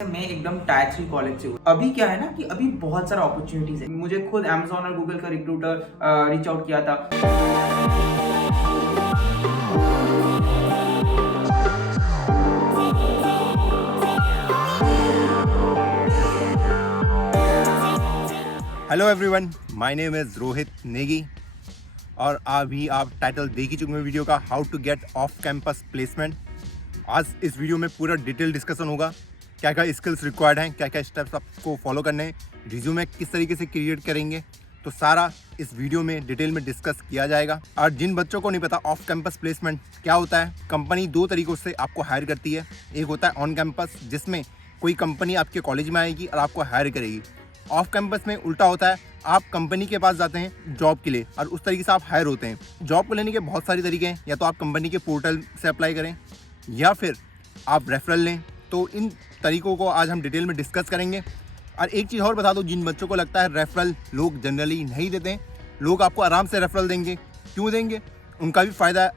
मैं एकदम tyre 3 college से हूँ। अभी क्या है ना कि अभी बहुत सारा अपॉर्चुनिटीज है। मुझे खुद Amazon और गूगल का रिक्रूटर रीच आउट किया था। Hello everyone, my name is Rohit Negi और अभी आप टाइटल देख ही चुके हैं वीडियो का how to get of campus placement. आज इस वीडियो में पूरा डिटेल डिस्कशन होगा, क्या क्या स्किल्स रिक्वायर्ड हैं, क्या क्या स्टेप्स आपको फॉलो करने हैं, रिज्यूमे किस तरीके से क्रिएट करेंगे, तो सारा इस वीडियो में डिटेल में डिस्कस किया जाएगा। और जिन बच्चों को नहीं पता ऑफ कैंपस प्लेसमेंट क्या होता है, कंपनी दो तरीक़ों से आपको हायर करती है। एक होता है ऑन कैंपस, जिसमें कोई कंपनी आपके कॉलेज में आएगी और आपको हायर करेगी। ऑफ कैंपस में उल्टा होता है, आप कंपनी के पास जाते हैं जॉब के लिए और उस तरीके से आप हायर होते हैं। जॉब को लेने के बहुत सारे तरीके हैं, या तो आप कंपनी के पोर्टल से अप्लाई करें या फिर आप रेफरल लें। तो इन तरीकों को आज हम डिटेल में डिस्कस करेंगे। और एक चीज़ और बता दो, जिन बच्चों को लगता है रेफरल लोग जनरली नहीं देते हैं, लोग आपको आराम से रेफरल देंगे। क्यों देंगे? उनका भी फ़ायदा है।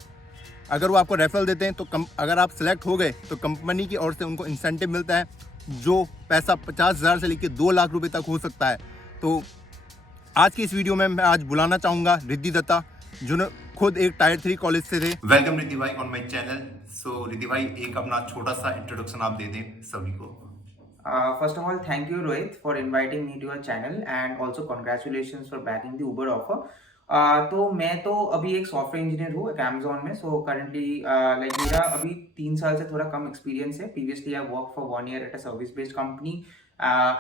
अगर वो आपको रेफरल देते हैं तो अगर आप सेलेक्ट हो गए तो कंपनी की ओर से उनको इंसेंटिव मिलता है, जो पैसा 50,000 से लेकर 2 लाख रुपए तक हो सकता है। तो आज की इस वीडियो में मैं आज बुलाना चाहूँगा रिद्धि दत्ता, जो खुद एक टायर 3 कॉलेज से थे। वेलकम रिद्धि भाई ऑन माय चैनल। सो रिद्धि भाई, एक अपना छोटा सा इंट्रोडक्शन आप दे दें सभी को। First of all, thank you Rohit for inviting me to your channel and also congratulations for bagging the Uber offer. तो मैं तो अभी एक सॉफ्टवेयर इंजीनियर हूँ एक Amazon में। सो करंटली लाइक मेरा अभी 3 साल से थोड़ा कम एक्सपीरियंस है। Previously I work for 1 year at a service based company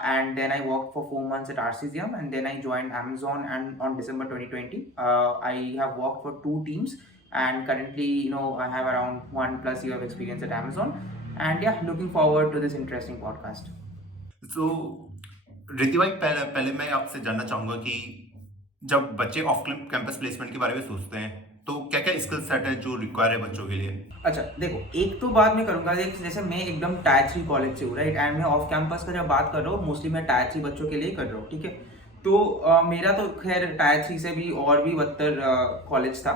and then I worked for 4 months at RCGM and then I joined Amazon, and on December 2020 I have worked for 2 teams and currently I have around 1+ year of experience at Amazon. And yeah, looking forward to this interesting podcast. सो रिद्धि भाई, पहले मैं आपसे जानना चाहूँगा कि जब बच्चे of campus placement के बारे में सोचते हैं तो क्या क्या स्किल सेट है जो रिक्वायर है बच्चों के लिए? अच्छा देखो, एक तो बात मैं करूंगा, जैसे मैं एकदम टायर 3 कॉलेज से हूँ राइट, एंड मैं ऑफ कैंपस का जब बात कर रहा हूँ मोस्टली मैं टायर 3 बच्चों के लिए कर रहा हूँ, ठीक है। तो मेरा तो खैर टायर 3 से भी और भी बदतर कॉलेज था,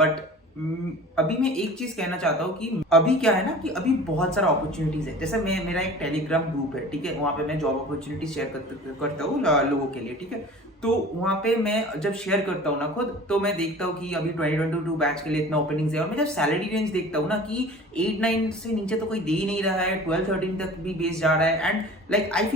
बट अभी मैं एक चीज कहना चाहता हूँ कि अभी क्या है ना कि अभी बहुत सारा अपॉर्चुनिटीज है। जैसे मेरा एक टेलीग्राम ग्रुप है, ठीक है, वहाँ पे मैं जॉब अपॉर्चुनिटी शेयर करता हूँ लोगों के लिए, ठीक है। तो वहाँ पे मैं जब शेयर करता हूँ ना खुद, तो मैं देखता हूँ कि अभी 2022 बैच के लिए इतना ओपनिंग्स है, और मैं जब सैलरी रेंज देखता हूँ ना कि 8-9 से नीचे तो कोई दे ही नहीं रहा है, 12-13 तक भी बेस जा रहा है, and like I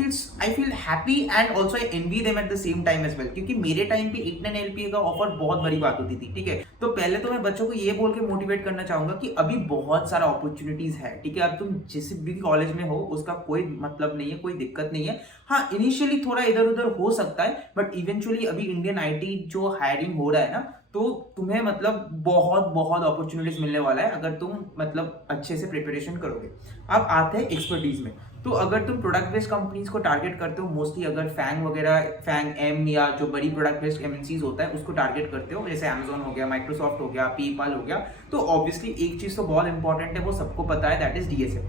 feel happy and also I envy them at the same time as well, क्योंकि मेरे टाइम पे 8-9 LPA का ऑफर बहुत बड़ी बात होती थी, ठीक है। तो पहले तो मैं बच्चों को ये बोल के मोटिवेट करना चाहूंगा कि अभी बहुत सारा अपॉर्चुनिटीज है, ठीक है। अब तुम जिस भी कॉलेज में हो उसका कोई मतलब नहीं है, कोई दिक्कत नहीं है। हाँ, इनिशियली थोड़ा इधर उधर हो सकता है, बट इवेंचुअली अभी इंडियन आईटी जो हायरिंग हो रहा है ना, तो तुम्हें मतलब बहुत बहुत अपॉर्चुनिटीज मिलने वाला है अगर तुम मतलब अच्छे से प्रिपरेशन करोगे। अब आते हैं एक्सपर्टीज में। तो अगर तुम प्रोडक्ट बेस्ड कंपनीज को टारगेट करते हो, मोस्टली अगर फैंग वगैरह, फैंग एम या जो बड़ी प्रोडक्ट बेस्ड एमएनसीज होता है उसको टारगेट करते हो, जैसे Amazon हो गया, माइक्रोसॉफ्ट हो गया, पेपाल हो गया, तो ऑब्वियसली एक चीज तो बहुत इंपॉर्टेंट है, वो सबको पता है, दैट इज DSA।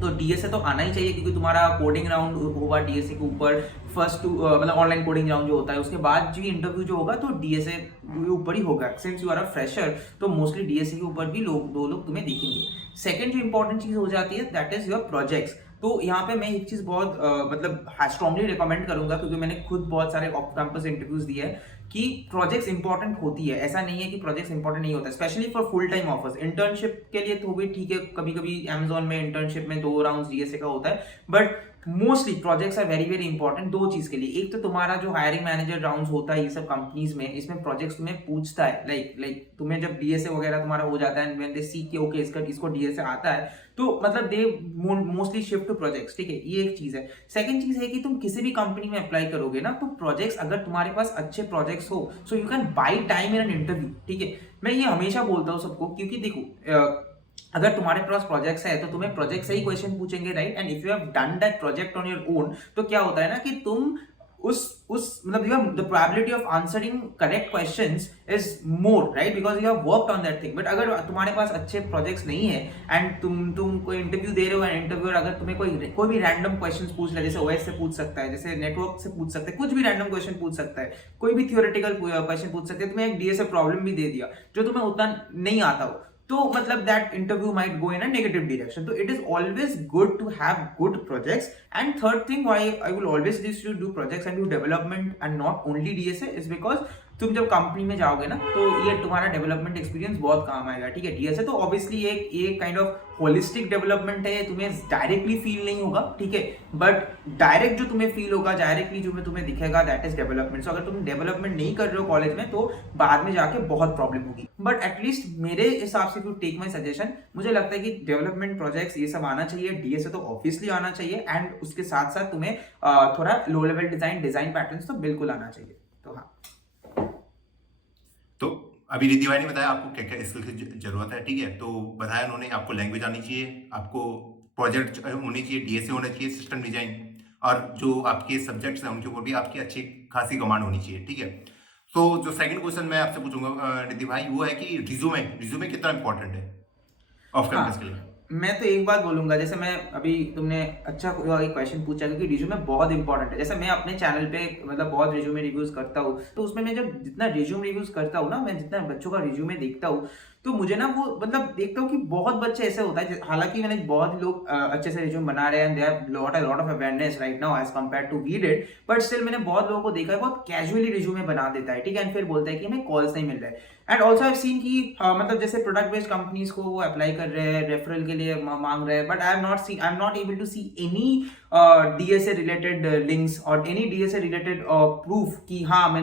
तो DSA तो आना ही चाहिए, क्योंकि तुम्हारा कोडिंग राउंड होगा DSA के ऊपर, फर्स्ट मतलब ऑनलाइन कोडिंग राउंड जो होता है, उसके बाद जो इंटरव्यू जो होगा तो DSA के ऊपर ही होगा। Since you are a fresher तो मोस्टली DSA के ऊपर भी दो लोग तुम्हें देखेंगे। सेकंड जो इंपॉर्टेंट चीज हो जाती है दैट इज योर प्रोजेक्ट्स। तो यहाँ पे मैं एक चीज बहुत मतलब स्ट्रांगली रिकमेंड करूंगा, क्योंकि मैंने खुद बहुत सारे ऑफ कैंपस इंटरव्यूज दिए हैं, कि प्रोजेक्ट्स इंपॉर्टेंट होती है। ऐसा नहीं है कि प्रोजेक्ट्स इंपॉर्टेंट नहीं होता, specially for full time offers. Internship के लिए तो भी ठीक है, कभी कभी Amazon में इंटर्नशिप में 2 राउंड DSA का होता है, but mostly projects are very very important 2 चीज के लिए। एक तो तुम्हारा जो हायरिंग मैनेजर राउंड्स होता है ये सब कंपनीज में, इसमें प्रोजेक्ट्स तुम्हें पूछता है, लाइक तुम्हें जब DSA वगैरह तुम्हारा हो जाता है, व्हेन दे सी के ओके इसको DSA आता है, तो मतलब they mostly shift to projects, ठीक है। ये एक चीज है। सेकंड चीज है कि तुम किसी भी कंपनी में अप्लाई करोगे ना, तो प्रोजेक्ट्स अगर तुम्हारे पास अच्छे प्रोजेक्ट्स हो, so you can by time in an interview, ठीक है। मैं ये हमेशा बोलता हूँ सबको, क्योंकि देखो अगर तुम्हारे पास प्रोजेक्ट्स है तो तुम्हें प्रोजेक्ट से ही क्वेश्चन पूछेंगे, right. And if you have done that project on your own, तो क्या होता है ना कि तुम उस मतलब you have the probability of answering correct questions is more, right, because you have worked on that thing. But अगर तुम्हारे पास अच्छे प्रोजेक्ट्स नहीं है एंड तुम कोई इंटरव्यू दे रहे हो, एंड इंटरव्यूअर अगर तुम्हें कोई भी रैंडम क्वेश्चंस पूछ रहा है, जैसे OS से पूछ सकता है, जैसे नेटवर्क से पूछ सकता है, कुछ भी रैंडम क्वेश्चन पूछ सकता है, कोई भी थियोरेटिकल क्वेश्चन पूछ सकते हैं, तुम्हें एक DSA प्रॉब्लम भी दे दिया जो तुम्हें उतना नहीं आता हो, तो मतलब that interview might go in a negative direction. तो it is always good to have good projects. And third thing why I will always suggest you do projects and do development and not only DSA is because तुम जब company में जाओगे ना तो ये तुम्हारा development experience बहुत काम आएगा. ठीक है, डीएसए तो ऑब्वियसली एक काइंड ऑफ होलिस्टिक डेवलपमेंट है, तुम्हें डायरेक्टली फील नहीं होगा. ठीक है, बट डायरेक्ट जो तुम्हें फील होगा, डायरेक्टली जो तुम्हें दिखेगा, दैट इज डेवलपमेंट. सो अगर तुम डेवलपमेंट नहीं कर रहे हो कॉलेज में तो बाद में जाके बहुत प्रॉब्लम होगी. बट एटलीस्ट मेरे हिसाब से टू टेक माई सजेशन, मुझे लगता है कि डेवलपमेंट प्रोजेक्ट्स ये सब आना चाहिए. डीएसए तो ऑब्वियसली आना चाहिए एंड उसके साथ साथ तुम्हें थोड़ा लो लेवल डिजाइन पैटर्न्स तो बिल्कुल आना चाहिए. तो हाँ, तो अभी रिद्धि भाई ने बताया आपको क्या क्या स्किल की जरूरत है. ठीक है, तो बताया उन्होंने आपको लैंग्वेज आनी चाहिए, आपको प्रोजेक्ट होनी चाहिए, डीएसए होना चाहिए, सिस्टम डिजाइन, और जो आपके सब्जेक्ट्स हैं उनके ऊपर भी आपकी अच्छी खासी कमांड होनी चाहिए. ठीक है, तो जो सेकंड क्वेश्चन मैं आपसे पूछूंगा रिद्धि भाई, वो है कि रिज्यूमे कितना इंपॉर्टेंट है ऑफ कैंपस के लिए. मैं तो एक बात बोलूंगा, जैसे मैं अभी तुमने अच्छा एक क्वेश्चन पूछा क्योंकि रिज्यूमे बहुत इंपॉर्टेंट है. जैसे मैं अपने चैनल पे मतलब बहुत रिज्यूमे रिव्यूज करता हूँ, तो उसमें मैं जब जितना रिज्यूम रिव्यूज करता हूँ ना, मैं जितना बच्चों का रिज्यूमे देखता हूँ, तो मुझे ना वो मतलब देखता हूँ कि बहुत बच्चे ऐसे होता है, हालांकि मैंने बहुत लोग अच्छे से रिज्यूम बना रहे हैं, they have lot of awareness right now as compare to we did, but still मैंने बहुत लोगों को देखा है बहुत कैजुअली रिज्यूमे बना देता है. ठीक है, एंड फिर बोलता है कि हमें कॉल्स नहीं मिल रहे. एंड ऑल्सो आई सीन कि मतलब जैसे प्रोडक्ट बेस्ड कंपनीज को वो अप्लाई कर रहे हैं, रेफरल के लिए मांग रहे हैं, but I am not able to see any DSA related links और एनी डीएसए रिलेटेड प्रूफ कि हाँ मैं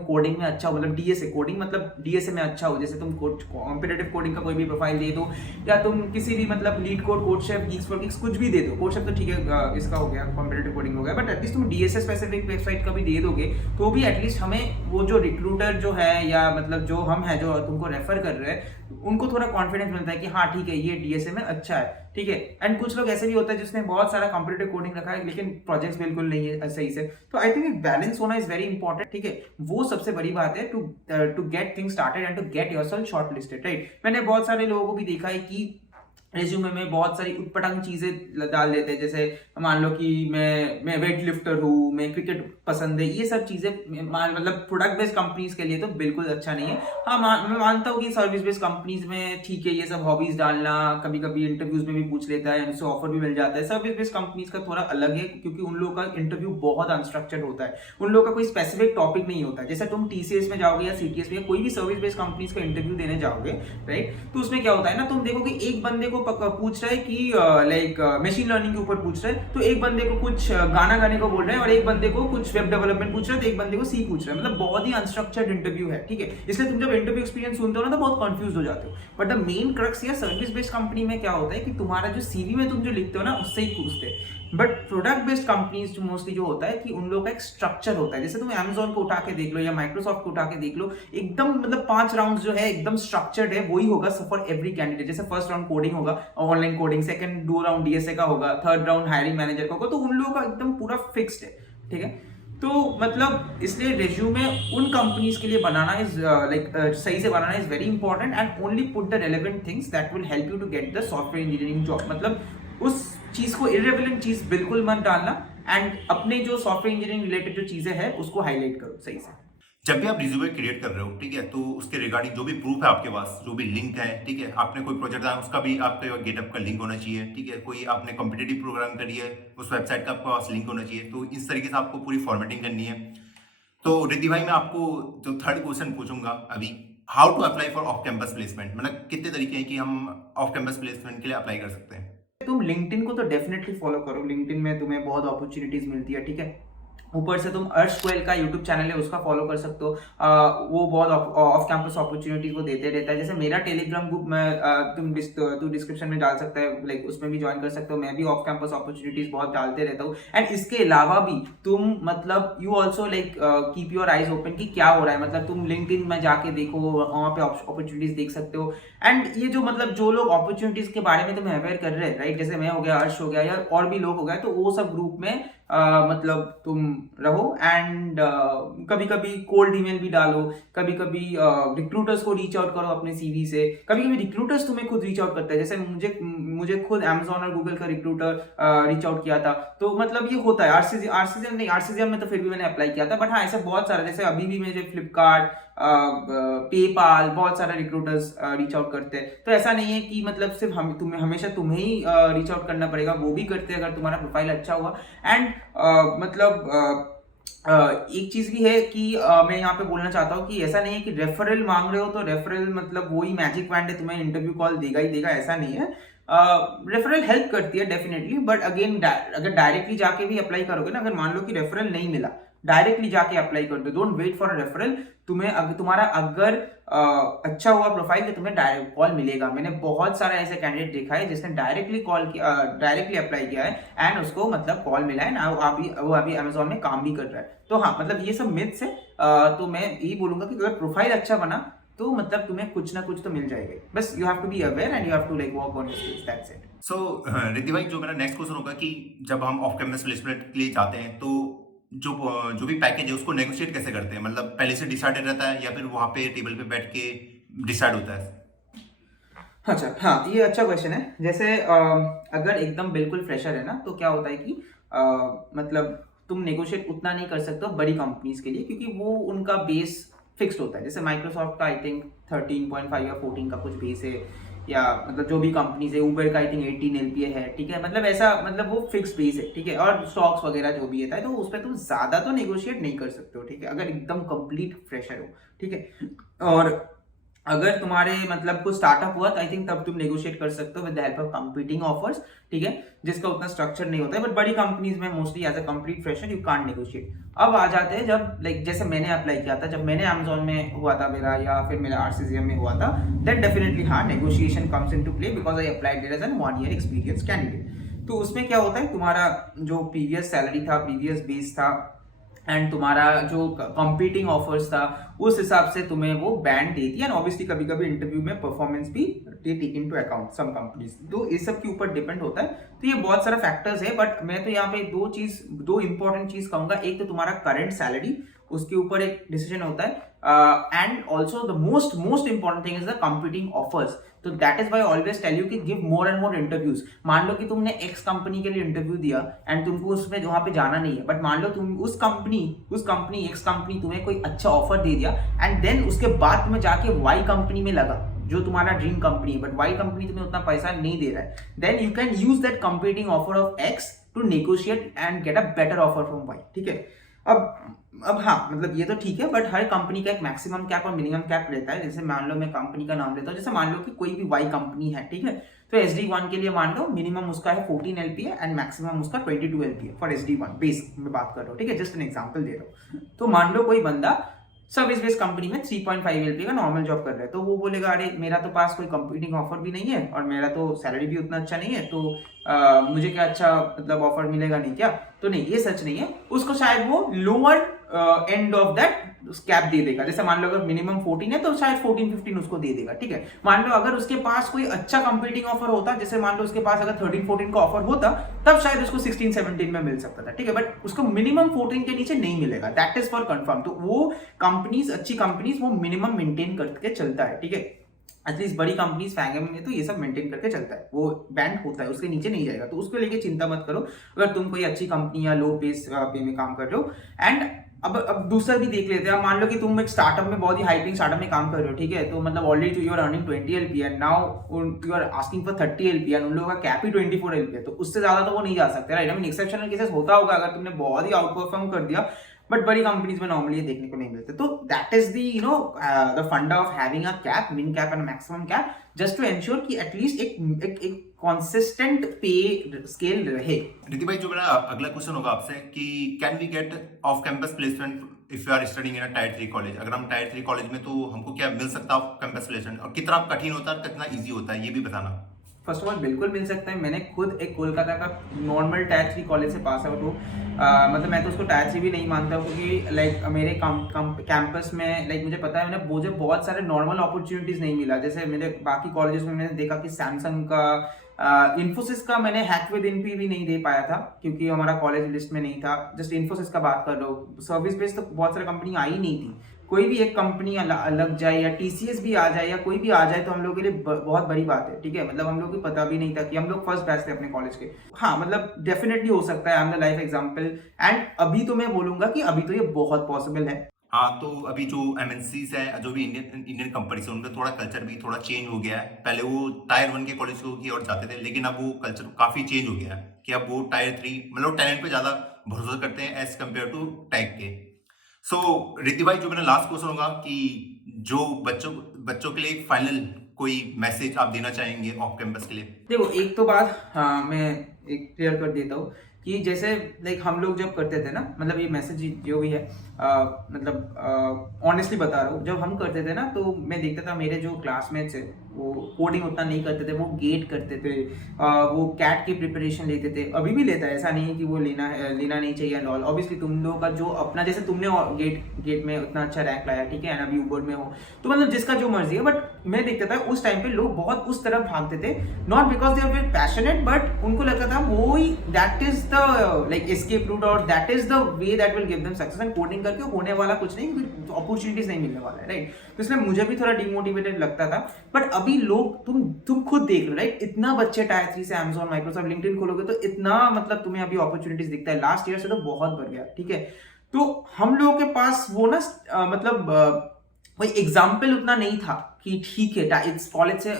कोडिंग में अच्छा हूँ, मतलब डीएसए कोडिंग मतलब डीएसए में अच्छा हूँ. जैसे तुम कॉम्पिटिटिव कोडिंग का कोई भी प्रोफाइल दे दो, या तुम किसी भी मतलब leet code, code chef, Geeks for Geeks कुछ भी दे दो. कोड शेफ तो ठीक है, इसका हो गया, कॉम्पिटिटिव कोडिंग हो गया, बट एटलीस्ट तुम डीएसए स्पेसिफिक वेबसाइट का भी दे दोगे तो भी एटलीस्ट हमें वो जो रिक्रूटर जो है या मतलब जो हम है जो तुमको रेफर कर रहे हैं उनको थोड़ा कॉन्फिडेंस मिलता है कि हाँ ठीक है ये डीएसए में अच्छा है. ठीक है, एंड कुछ लोग ऐसे भी होता है जिसने बहुत सारा कॉम्पिटिटिव कोडिंग रखा है लेकिन प्रोजेक्ट्स बिल्कुल नहीं है सही से. तो आई थिंक बैलेंस होना इज वेरी इंपॉर्टेंट. ठीक है, वो सबसे बड़ी बात है to get things started and to get yourself shortlisted. Right, मैंने बहुत सारे लोगों को भी देखा है कि रेज्यूमे में बहुत सारी उटपटांग चीजें डाल देते हैं, जैसे मान लो कि मैं वेट लिफ्टर हूँ, मैं क्रिकेट पसंद है, ये सब चीजें मतलब प्रोडक्ट बेस्ड कंपनीज के लिए तो बिल्कुल अच्छा नहीं है. हाँ मैं मानता हूँ कि सर्विस बेस्ड कंपनीज में ठीक है ये सब हॉबीज डालना कभी कभी इंटरव्यूज में भी पूछ लेता है, उनसे ऑफर भी मिल जाता है. सर्विस बेस्ड कंपनीज का थोड़ा अलग है क्योंकि उन लोगों का इंटरव्यू बहुत अनस्ट्रक्चर्ड होता है, उन लोगों का कोई स्पेसिफिक टॉपिक नहीं होता है. जैसे तुम टीसीएस में जाओगे या सीटीएस में या कोई भी सर्विस बेस्ड कंपनीज का इंटरव्यू देने जाओगे राइट, तो उसमें क्या होता है ना, तुम देखोगे एक बंदे को पूछ रहा है कि लाइक मशीन लर्निंग के ऊपर पूछ रहा है, तो एक बंदे को कुछ गाना गाने को बोल रहे हैं और एक बंदे को कुछ वेब डेवलपमेंट पूछ रहा है, तो एक बंदे को सी पूछ रहा है. मतलब बहुत ही अनस्ट्रक्चर्ड इंटरव्यू है. ठीक है, इसलिए तुम जब इंटरव्यू एक्सपीरियंस सुनते हो ना तो बहुत कंफ्यूज हो जाते हो. बट द मेन क्रक्स या सर्विस बेस्ड कंपनी में क्या होता है कि तुम्हारा जो सीवी में तुम जो लिखते हो ना उससे ही पूछते हैं. But product based companies mostly जो होता है कि उन लोगों का एक स्ट्रक्चर होता है. जैसे तुम Amazon को उठा के देख लो या माइक्रोसॉफ्ट को उठा के देख लो, एकदम मतलब 5 राउंड जो है एकदम स्ट्रक्चर्ड है, वही होगा फॉर एवरी कैंडिडेट. जैसे फर्स्ट राउंड कोडिंग होगा, online coding, second 2 round DSA का होगा, थर्ड राउंड हायरिंग मैनेजर का होगा, तो उन लोगों का एकदम पूरा फिक्स्ड है. ठीक है, तो मतलब इसलिए रेज्यूमे उन कंपनीज के लिए बनाना इज सही से बनाना is very important and only put the relevant things that will help you to get the software engineering job. मतलब उस चीज को इररिलेवेंट चीज बिल्कुल मत डालना एंड अपने जो सॉफ्टवेयर इंजीनियरिंग रिलेटेड जो चीजें हैं उसको हाईलाइट करो सही से. जब भी आप रिज्यूमे क्रिएट कर रहे हो, ठीक है, तो उसके रिगार्डिंग जो भी प्रूफ है आपके पास, जो भी लिंक है, ठीक है, आपने कोई प्रोजेक्ट है उसका भी आपके गेटअप का लिंक होना चाहिए. ठीक है, कोई आपने कॉम्पिटिटिव प्रोग्राम करी है उस वेबसाइट का आपके पास लिंक होना चाहिए. तो इस तरीके से आपको पूरी फॉर्मेटिंग करनी है. तो रिद्धि भाई मैं आपको जो थर्ड क्वेश्चन पूछूंगा अभी, how to apply for off campus placement, मतलब कितने तरीके हैं कि हम ऑफ कैंपस प्लेसमेंट के लिए अप्लाई कर सकते हैं. तुम लिंक्डइन को तो डेफिनेटली फॉलो करो, लिंक्डइन में तुम्हें बहुत अपॉर्चुनिटीज मिलती है. ठीक है, ऊपर से तुम अर्श गोयल का यूट्यूब चैनल है उसका फॉलो कर सकते हो, वो बहुत ऑफ कैंपस अपॉर्चुनिटीज को देते रहता है. जैसे मेरा टेलीग्राम ग्रुप में तुम डिस्क्रिप्शन में डाल सकता है, लाइक उसमें भी ज्वाइन कर सकते हो. मैं भी ऑफ कैंपस अपॉर्चुनिटीज बहुत डालते रहता हूँ. एंड इसके अलावा भी तुम मतलब you also like keep your eyes open कि क्या हो रहा है, मतलब तुम लिंक्डइन में जाके देखो, वहाँ पे अपॉर्चुनिटीज देख सकते हो. एंड ये जो मतलब जो लोग अपॉर्चुनिटीज के बारे में तुम्हें अवेयर कर रहे हैं राइट, जैसे मैं हो गया, अर्श हो गया या और भी लोग हो गए, तो वो सब ग्रुप में मतलब तुम रहो. एंड कभी कभी कोल्ड ईमेल भी डालो, कभी कभी रिक्रूटर्स को रीच आउट करो अपने सीवी से, कभी कभी रिक्रूटर्स तुम्हें खुद रीच आउट करते हैं. जैसे मुझे खुद Amazon और Google का रिक्रूटर रीच आउट किया था। तो मतलब ये होता है। आरसीजीएम में तो फिर भी मैंने अप्लाई किया था, बट हाँ ऐसे बहुत सारे, जैसे अभी भी मुझे फ्लिपकार्ट, पेपाल, बहुत सारे रिक्रूटर्स रीच आउट करते हैं। तो ऐसा नहीं है कि मतलब सिर्फ तुम्हें ही रीच आउट करना पड़ेगा, वो भी करते हैं अगर तुम्हारा प्रोफाइल अच्छा हुआ। एंड एक चीज भी है कि मैं यहाँ पे बोलना चाहता हूँ कि ऐसा नहीं है कि रेफरल मांग रहे हो तो रेफरल मतलब वही मैजिक वैंड है, तुम्हें इंटरव्यू कॉल देगा ही देगा, ऐसा नहीं है। रेफरल हेल्प करती है डेफिनेटली, बट अगेन अगर डायरेक्टली जाके भी अप्लाई करोगे ना, अगर मान लो कि रेफरल नहीं मिला, डायरेक्टली जाके अप्लाई कर दो, डोंट वेट फॉर रेफरल। तुम्हारा अगर अच्छा हुआ प्रोफाइल तो तुम्हें डायरेक्ट कॉल मिलेगा। मैंने बहुत सारा ऐसे कैंडिडेट देखा है जिसने डायरेक्टली अप्लाई किया है एंड उसको मतलब कॉल मिला है ना, वो अभी अमेजोन में काम भी कर रहा है। तो हाँ मतलब ये सब मिथ्स है। तो मैं यही बोलूंगा कि अगर प्रोफाइल अच्छा बना तो मतलब तुम्हें कुछ ना कुछ तो मिल जाएगा, बस you have to be aware and you have to like work on your skills, that's it. So Riddhi भाई, जो मेरा नेक्स्ट क्वेश्चन होगा कि जब हम ऑफ कैंपस प्लेसमेंट के लिए जाते हैं तो जो भी पैकेज है उसको नेगोशिएट कैसे करते हैं? मतलब पहले से डिसाइडेड रहता है या फिर वहाँ पे टेबल पे बैठ के डिसाइड होता है? अच्छा, हाँ ये अच्छा क्वेश्चन है। जैसे अगर एकदम बिल्कुल फ्रेशर है ना, तो क्या होता है कि मतलब तुम नेगोशिएट उतना नहीं कर सकते हो बड़ी कंपनीज के लिए, क्योंकि वो उनका बेस फिक्स्ड होता है। जैसे माइक्रोसॉफ्ट का आई थिंक 13.5 या 14 का कुछ बेस है, या मतलब जो भी कंपनीज है, ऊबर का आई थिंक 18 LPA है, ठीक है। मतलब ऐसा मतलब वो फिक्स बेस है, ठीक है। और स्टॉक्स वगैरह जो भी है, तो उस पर तुम ज्यादा तो नेगोशिएट नहीं कर सकते हो, ठीक है, अगर एकदम कंप्लीट फ्रेशर हो, ठीक है। और अगर तुम्हारे मतलब कुछ स्टार्टअप हुआ तो आई थिंक तब तुम नेगोशिएट कर सकते हो with the help of competing offers, ठीक है, जिसका उतना स्ट्रक्चर नहीं होता है। बट बड़ी कंपनीज में mostly as a complete fresher you can't negotiate. अब आ जाते हैं जब लाइक जैसे मैंने अप्लाई किया था, जब मैंने Amazon में हुआ था मेरा, या फिर मेरा RCGM में हुआ था, देन डेफिनेटली हाँ negotiation comes into play because I applied it as an 1 year experience candidate. तो उसमें क्या होता है, तुम्हारा जो प्रीवियस सैलरी था, प्रीवियस बेस था, एंड तुम्हारा जो कंपीटिंग ऑफर्स था, उस हिसाब से तुम्हें वो बैंड देती है। एंड ऑब्वियसली कभी कभी इंटरव्यू में परफॉर्मेंस भी take into account some companies, तो इस सब के ऊपर डिपेंड होता है। तो ये बहुत सारा फैक्टर्स है, बट मैं तो यहाँ पे दो इंपॉर्टेंट चीज कहूंगा। एक तो तुम्हारा करंट सैलरी, उसके ऊपर एक डिसीजन होता है, and also the most important thing is the competing offers. तो that is why always tell you कि give more and more interviews. मान लो कि तुमने एक्स कंपनी के लिए इंटरव्यू दिया एंड तुमको उसमें वहां पे जाना नहीं है, बट मान लो तुम उस कंपनी एक्स कंपनी तुम्हें कोई अच्छा ऑफर दे दिया, एंड देन उसके बाद तुम्हें जाके वाई कंपनी में लगा जो तुम्हारा ड्रीम कंपनी है, बट वाई कंपनी तुम्हें उतना पैसा नहीं दे रहा है, then you can use that competing offer of X to negotiate and get a better offer from Y, ठीक है। अब हाँ मतलब ये तो ठीक है, बट हर कंपनी का एक मैक्सिमम कैप और मिनिमम कैप रहता है। जैसे मान लो मैं कंपनी का नाम लेता हूँ, जैसे मान लो कि कोई भी वाई कंपनी है, ठीक है, तो SD1 के लिए मान लो मिनिमम उसका है 14 LPA एंड मैक्सिमम उसका 22 LPA फॉर SD1 बेस में बात कर रहा हूँ, ठीक है, जस्ट एन एग्जांपल दे रहा हूँ। तो मान लो कोई बंदा सर्विस बेस्ड कंपनी में 3.5 LPA का नॉर्मल जॉब कर रहा है, तो वो बोलेगा अरे मेरा तो पास कोई कंपीटिंग ऑफर भी नहीं है और मेरा तो सैलरी भी उतना अच्छा नहीं है, तो मुझे क्या अच्छा मतलब ऑफर मिलेगा नहीं क्या? तो नहीं, ये सच नहीं है। उसको शायद वो lower end of that cap दे देगा। जैसे मान लो अगर मिनिमम 14 है तो शायद 14-15 उसको दे देगा, ठीक है। मान लो अगर उसके पास कोई अच्छा कंपीटिंग ऑफर होता, जैसे मान लो उसके पास अगर 13-14 का ऑफर होता, तब शायद उसको 16-17 में मिल सकता था, ठीक है, बट उसको मिनिमम 14 के नीचे नहीं मिलेगा, दैट इज फॉर कंफर्म। तो वो कंपनीज, अच्छी कंपनीज वो मिनिमम मेंटेन करके चलता है, ठीक है। एटलीस्ट बड़ी कंपनीज फैंगम में तो ये सब मेंटेन करके चलता है, वो बैंड होता है, उसके नीचे नहीं जाएगा। तो उसको लेके चिंता मत करो अगर तुम कोई अच्छी कंपनी या लो पे में काम कर रहे हो। एंड अब दूसरा भी देख लेते हैं। अब मान लो कि तुम एक स्टार्टअप में, बहुत ही हाइपिंग स्टार्टअप में काम कर रहे हो, ठीक है, तो मतलब already you are earning 20 LPA and now you are asking for 30 LPA and उन लोगों का कैप ही 24 LPA, तो उससे ज्यादा तो वो नहीं जा सकते, right. I mean exceptional cases होता होगा अगर तुमने बहुत ही आउट परफॉर्म कर दिया, बट बड़ी कंपनीज में नॉर्मली ये देखने को नहीं मिलते। तो that is the funda of having a cap, min cap and maximum cap, just to ensure कि एटलीस्ट एक कंसिस्टेंट पे स्केल रहे। रिद्धि भाई, जो मेरा अगला क्वेश्चन होगा आपसे कि can we get of campus placement if you are studying in a tier 3 college? अगर हम टायर 3 कॉलेज में, तो हमको क्या मिल सकता है ऑफ कैंपस प्लेसमेंट, और कितना कठिन होता है, कितना ईजी होता है, ये भी बताना। फर्स्ट ऑफ ऑल बिल्कुल मिल सकता है। मैंने खुद एक कोलकाता का नॉर्मल टायर 3 कॉलेज से पास आउट हूँ। मतलब मैं तो उसको टायर 3 भी नहीं मानता हूँ, क्योंकि लाइक मेरे कैंपस में लाइक मुझे पता है मुझे बहुत सारे नॉर्मल अपॉर्चुनिटीज नहीं मिला। जैसे मेरे बाकी कॉलेजेस में मैंने देखा कि सैमसंग का, इन्फोसिस का मैंने हैक विद इनपी भी नहीं दे पाया था क्योंकि हमारा कॉलेज लिस्ट में नहीं था। जस्ट इन्फोसिस का बात कर रहा हूँ, सर्विस बेस्ड तो बहुत सारी कंपनी आई नहीं थी। कोई भी एक कंपनी लग जाए या टीसीएस भी आ जाए या कोई भी आ जाए तो हम लोग के लिए बहुत बड़ी बात है, ठीक है। मतलब हम लोग को पता भी नहीं था कि हम लोग फर्स्ट बैच थे अपने कॉलेज के। हाँ मतलब डेफिनेटली हो सकता है, I am the life example. And अभी तो मैं बोलूंगा कि अभी तो ये बहुत पॉसिबल है। हाँ, तो अभी जो एमएनसीज है, जो भी इंडियन कंपनीज है, उनका थोड़ा कल्चर भी थोड़ा चेंज हो गया है। पहले वो टायर 1 के कॉलेज की ओर जाते थे, लेकिन अब वो कल्चर काफी चेंज हो गया है कि अब वो टायर 3 मतलब टैलेंट पे ज्यादा भरोसा करते हैं एज कम्पेयर टू टैग के। सो रिद्धि भाई, जो मेरा लास्ट क्वेश्चन होगा कि जो बच्चों के लिए फाइनल कोई मैसेज आप देना चाहेंगे ऑफ कैंपस के लिए? देखो एक तो बात हाँ मैं एक क्लियर कर देता हूँ कि जैसे लाइक हम लोग जब करते थे ना, मतलब ये मैसेज जो भी है मतलब ऑनेस्टली बता रहा हूँ, जब हम करते थे ना तो मैं देखता था मेरे जो क्लासमेट्स है वो कोडिंग उतना नहीं करते थे, वो गेट करते थे, वो कैट की प्रिपरेशन लेते थे, अभी भी लेता है, ऐसा नहीं है कि वो लेना नहीं चाहिए एंड ऑल। ऑब्वियसली तुम लोगों का जो अपना, जैसे तुमने गेट में उतना अच्छा रैंक लाया, ठीक है, एंड अभी ऊबर में हो, तो मतलब जिसका जो मर्जी है। बट मैं देखता था उस टाइम पे लोग बहुत उस तरफ भागते थे, not because they are very passionate, but उनको लगता था वो ही that is the like escape route और that is the way that will give them success. And coding करके होने वाला कुछ नहीं, अपॉर्चुनिटीज नहीं मिलने वाला है, राइट। तो इसलिए मुझे भी थोड़ा डिमोटिवेटेड लगता था। बट अभी लोग तुम खुद देख लो, राइट, इतना बच्चे टायर 3 से Amazon, Microsoft, LinkedIn खोलोगे तो इतना मतलब तुम्हें अभी अपॉर्चुनिटीज दिखता है, लास्ट ईयर से तो बहुत बढ़ गया, ठीक है। तो हम लोगों के पास वो ना मतलब कोई एग्जाम्पल उतना नहीं था कि ठीक है इस कॉलेज से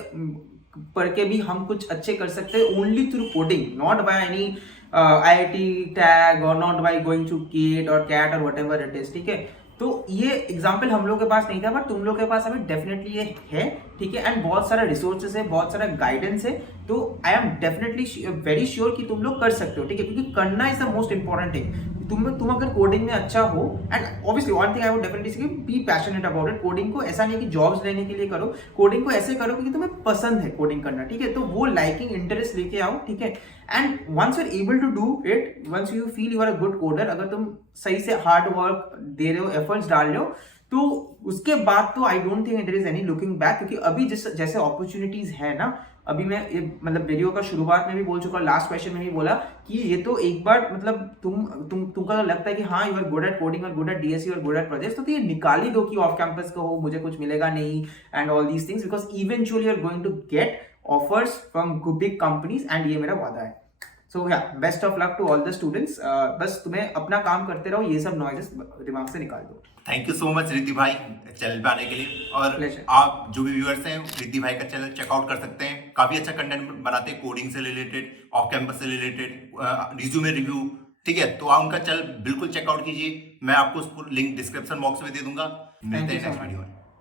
पढ़ के भी हम कुछ अच्छे कर सकते हैं only through coding, not by any IIT tag और not by going to GATE और कैट और व्हाटएवर इट इज, ठीक है। तो ये एग्जाम्पल हम लोग के पास नहीं था, बट तुम लोग के पास अभी डेफिनेटली ये है, ठीक है। एंड बहुत सारा रिसोर्सेज है, बहुत सारा गाइडेंस है, तो I am definitely very sure कि तुम लोग कर सकते हो, ठीक है, क्योंकि करना is the most important thing. तुम अगर कोडिंग में अच्छा हो, and obviously one thing I would definitely say be passionate about it. Coding को ऐसा नहीं कि जॉब्स लेने के लिए करो, कोडिंग को ऐसे करो क्योंकि तुम्हें पसंद है कोडिंग करना, ठीक है। तो वो लाइकिंग इंटरेस्ट लेके आओ, ठीक है। And once you are able to do it, once you feel you are a good coder, अगर तुम सही से हार्ड वर्क दे रहे हो, एफर्ट्स डाल रहे हो, तो उसके बाद तो I don't think there is any looking back. क्योंकि अभी जैसे अपॉर्चुनिटीज है ना, अभी मैं ये मतलब वीडियो का शुरुआत में भी बोल चुका, लास्ट क्वेश्चन में भी बोला कि ये तो एक बार मतलब तुमको लगता है कि हाँ you are good at coding और गुड एट डीएससी और गुड एट प्रोजेक्ट्स, तो ये निकाल ही दो कि ऑफ कैंपस का हो, मुझे कुछ मिलेगा नहीं and all these things, because eventually you are going to get offers from big companies, and ये मेरा वादा है। So ya best of luck to all the students. बस तुम्हें अपना काम करते रहो, ये सब नॉइजेस दिमाग से निकाल दो। Thank you so much Riddhi भाई चैनल पे आने के लिए। और Pleasure. आप जो भी व्यूअर्स हैं रिद्धि भाई का चैनल चेकआउट कर सकते हैं, काफी अच्छा कंटेंट बनाते हैं कोडिंग से रिलेटेड, ऑफ कैंपस से रिलेटेड, रिज्यूमे रिव्यू, ठीक है। तो आप उनका चैनल बिल्कुल चेकआउट कीजिए, मैं आपको उस लिंक डिस्क्रिप्शन बॉक्स में दे दूंगा। मिलते हैं नेक्स्ट वीडियो में।